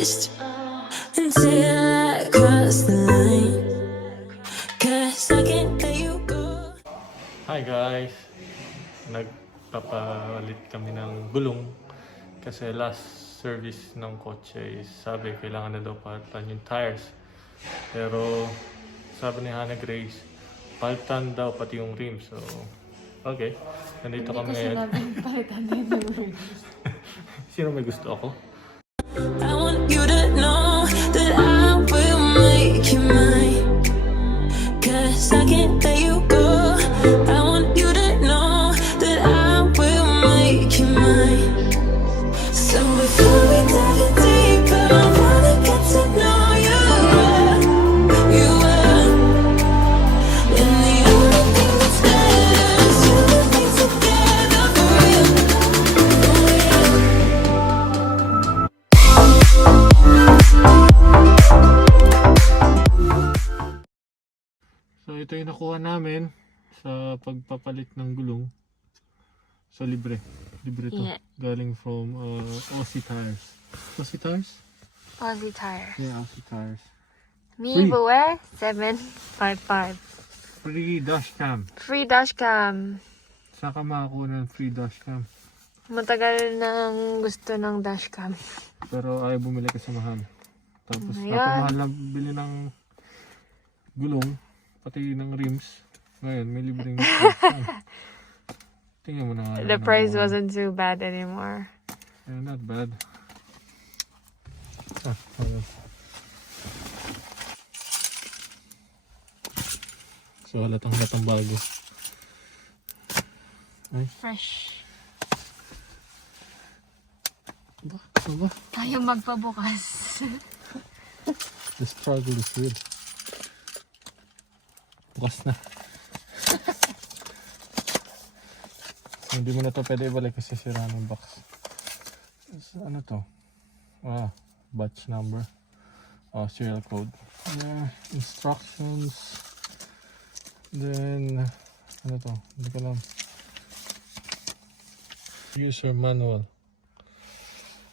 touched until I cross the line. 'Cause I can't let you go. Hi guys! Nagpapalit kami ng gulong kasi last service ng kotse is sabi kailangan na daw palitan yung tires. Pero sabi ni Hannah Grace, palitan daw pati yung rims. So, okay. Nandito kami ngayon. Palitan din yung rims. Sino may gusto ako? I want you to know that I will make you mine. 'Cause I can't let you go. I want you to know that I will make you mine. So before we dive in deeper, I wanna get to know you. You are. And the only thing that's better is you and me together for real. So ito yung nakuha namin sa pagpapalit ng gulong. So libre to. Yeah. Galing from Ozzy Tires. Ozzy Tires? Ozzy tire. Yeah, Ozzy Tires. Mivue 755. Free dashcam. Free dashcam. Saan ka makakuha ng free dashcam? Matagal nang gusto ng dashcam. Pero ayaw bumili kasi mahal. Tapos Ayan. napamahal na bili ng gulong, pati ng rims. Ngayon, may libreng dashcam. Tingnan mo na nga. The price wasn't too bad anymore. Yeah, not bad. Okay. So, halatang bago. Ay, Fresh. ba? Tayo magpabukas. The struggle is real. Bukas na. So, hindi mo na to pwede ibalik kasi sira ng box. So, ano to? Batch number. Serial code. Instructions. Then, ano to? Hindi ko alam. User manual.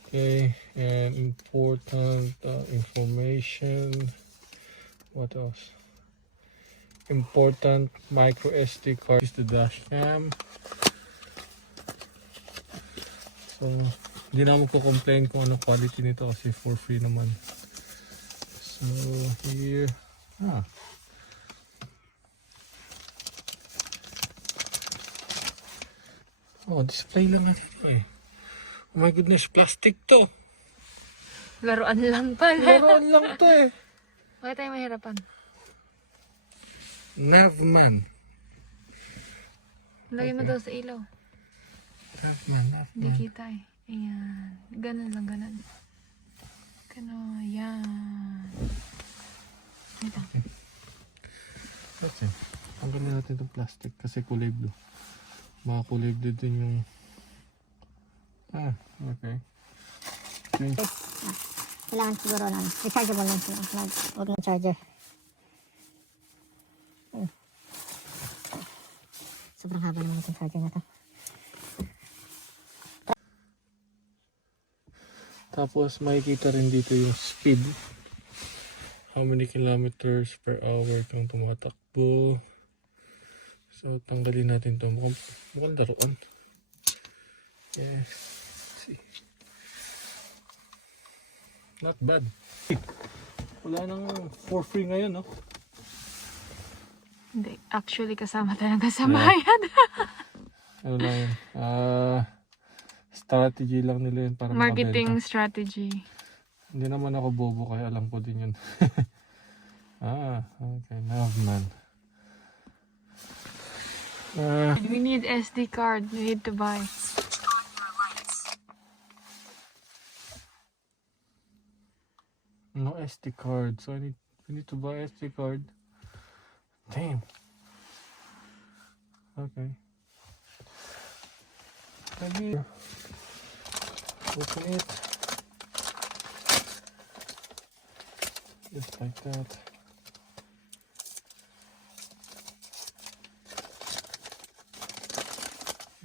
Okay, and important information. What else? Important micro SD card is the dash cam. So, hindi na magko-complain kung ano quality nito kasi for free naman. So, here. Oh, display lang natin ito eh. Oh my goodness, plastic to. Laruan lang pala. Laruan lang to eh. Bakit tayo mahirapan? Navman. Lagay mo daw sa ilaw. Navman. Hindi kita eh. Ayan. Ganun lang, ganun. Ganun, yan. Ito. That's it. Tanggalin natin itong plastic kasi kulay blue. Mga kulay blue din yung... okay. Kailangan siguro lang. Rechargeable lang sila. Huwag ng charger. Sobrang haba naman itong charger na to. Tapos makikita rin dito yung speed. How many kilometers per hour kang tumatakbo. So tanggalin natin ito. Mukhang laruan. Yes. See. Not bad. Wala nang for free ngayon, no? Hindi. Actually, kasama talaga sa bayan. Ano lang yun? Strategy lang nila yun para Marketing makabenta. strategy. Hindi naman ako bobo kaya alam ko din yun. Okay. Navman. We need SD card. We need to buy. No SD card. So we need to buy SD card. Damn. Okay. Maybe open it. Just like that.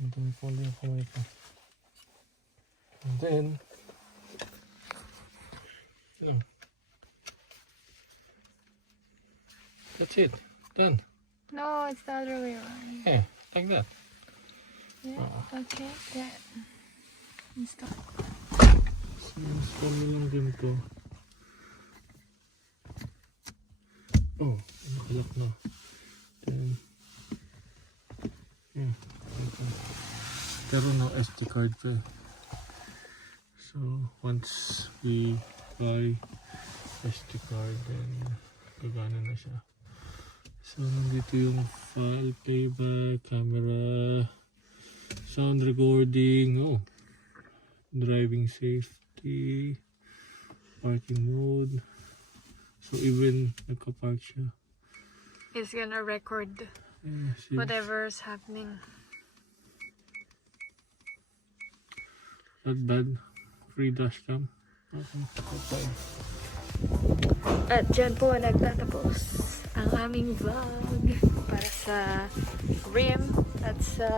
And then pull yung kamay ko. And then No. That's it. Done. No, it's the other way around. Yeah, like that. Yeah, okay, yeah. Install. So, install mo lang ganito. Oh, nakalak na. Then, yeah, ganito. Pero no SD card pa eh. So, once we buy SD card, then gagana na siya. So, nandito yung file, playback, camera, sound recording, driving safety, parking mode. So, even nagka-park siya. It's gonna record Yeah, whatever's happening. not bad. Free dashcam. Okay. At dyan po nagtatapos ang aming vlog para sa rim at sa,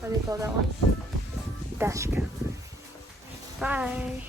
what do you call that one? Dashcam. Bye!